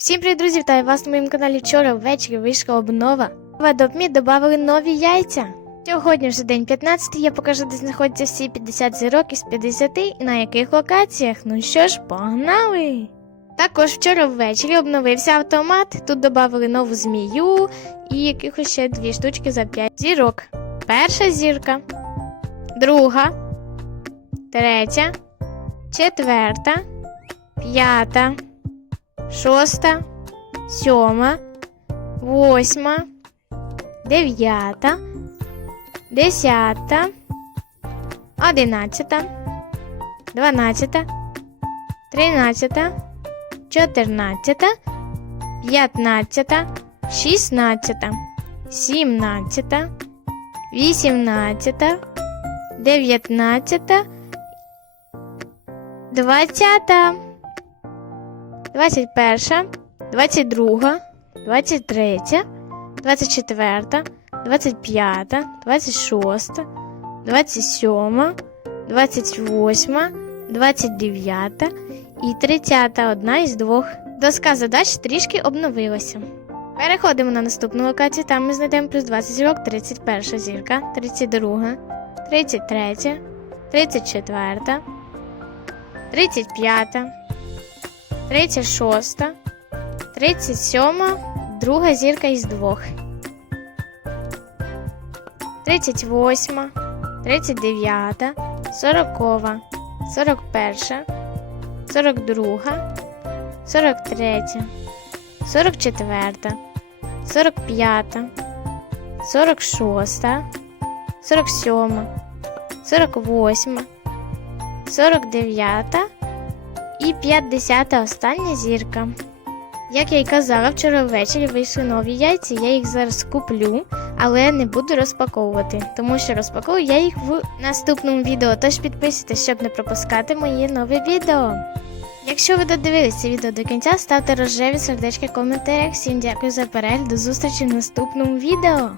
Всім привіт, друзі! Вітаю вас на моєму каналі. Вчора ввечері вийшла обнова. В Adobe Me додали нові яйця. Сьогодні вже день 15, я покажу, де знаходяться всі 50 зірок із 50 і на яких локаціях. Ну що ж, погнали! Також вчора ввечері обновився автомат. Тут додали нову змію і якихось ще дві штучки за 5 зірок. Перша зірка, друга, третя, четверта, п'ята шоста, сьома, восьма, дев'ята, десята, одинадцята, дванадцята, тринадцята, чотирнадцята, п'ятнадцята, шістнадцята, сімнадцята, вісімнадцята, дев'ятнадцята, двадцята. 21, 22, 23, 24, 25, 26, 27, 28, 29 і 30 одна із двох. Доска задач трішки обновилася. Переходимо на наступну локацію. Там ми знайдемо плюс 20 зірок, 31 зірка, 32, 33, 34, 35. 36, 37, друга зірка із двох. 38, 39, 40, 41, 42, 43, 44, 45, 46, 47, 48, 49 і 50 остання зірка. Як я й казала, вчора ввечері вийшли нові яйця, я їх зараз куплю, але не буду розпаковувати, тому що розпаковую я їх в наступному відео. Тож підписуйтесь, щоб не пропускати моє нове відео. Якщо ви додивилися відео до кінця, ставте рожеві сердечки в коментарях. Всім дякую за перегляд, до зустрічі в наступному відео.